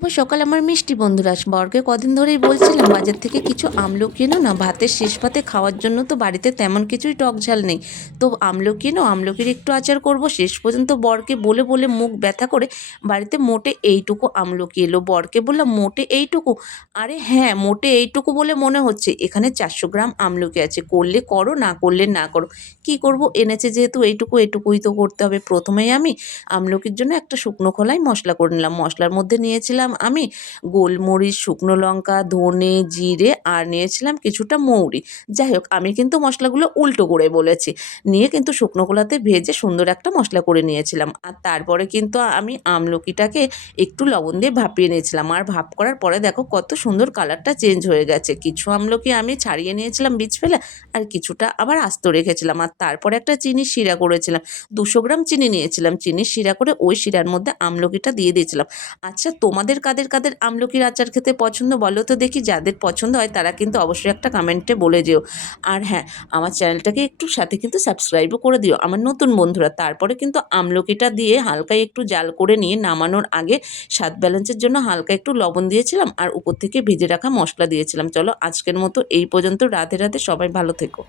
শুভ সকাল আমার মিষ্টি বন্ধুরা বরকে কদিন ধরেই বলছিলাম, বাজার থেকে কিছু আমলকি এনো না, ভাতের শেষ ভাতে খাওয়ার জন্য তো বাড়িতে তেমন কিছুই টক ঝাল নেই। তো আমলকি এনো আমলকির একটু আচার করব। শেষ পর্যন্ত বরকে বলে বলে মুখ ব্যথা করে বাড়িতে মোটে এইটুকু আমলকি এলো? বরকে বললাম, মোটে এইটুকু? আরে হ্যাঁ মোটে এইটুকু বলে মনে হচ্ছে। এখানে চারশো গ্রাম আমলকি আছে? করলে করো, না করলে না করো। কি করব? এনেছে যেহেতু এইটুকু, এইটুকুই তো করতে হবে। প্রথমেই আমি আমলকির জন্য একটা শুকনো খোলাই মশলা করে নিলাম। মশলার মধ্যে নিয়েছিলাম আমি। গোলমরিচ, শুকনো লঙ্কা, ধনে, জিরে আর নিয়েছিলাম কিছুটা মৌরি। যাই হোক, আমি কিন্তু মশলাগুলো উল্টো করে বলেছি। নিয়ে কিন্তু শুকনো কলাতে ভেজে সুন্দর একটা মশলা করে নিয়েছিলাম। আর তারপরে কিন্তু আমি আমলকিটাকে একটু লবণ দিয়ে ভাপিয়ে নিয়েছিলাম। আর ভাপ করার পরে দেখো কত সুন্দর কালারটা চেঞ্জ হয়ে গেছে। কিছু আমলকি আমি ছাড়িয়ে নিয়েছিলাম বীজ ফেলে, আর কিছুটা আবার আস্ত রেখেছিলাম। আর তারপরে একটা চিনি শিরা করেছিলাম। দুশো গ্রাম চিনি নিয়েছিলাম। চিনির শিরা করে ওই শিরার মধ্যে আমলকিটা দিয়ে দিয়েছিলাম। আচ্ছা তোমাদের কাদের কাদের আমলকির আচার খেতে পছন্দ বলো তো দেখি, যাদের পছন্দ হয় তারা কিন্তু অবশ্যই একটা কমেন্টে বলে যেও। আর হ্যাঁ আমার চ্যানেলটাকে একটু সাথে কিন্তু সাবস্ক্রাইবও করে দিও, আমার নতুন বন্ধুরা। তারপরে কিন্তু আমলকিটা দিয়ে হালকা একটু জাল করে নিয়ে নামানোর আগে স্বাদ ব্যালেন্সের জন্য হালকা একটু লবণ দিয়েছিলাম আর উপর থেকে ভেজে রাখা মশলা দিয়েছিলাম। চলো আজকের মতো এই পর্যন্ত, রাধে রাধে, সবাই ভালো থেকো।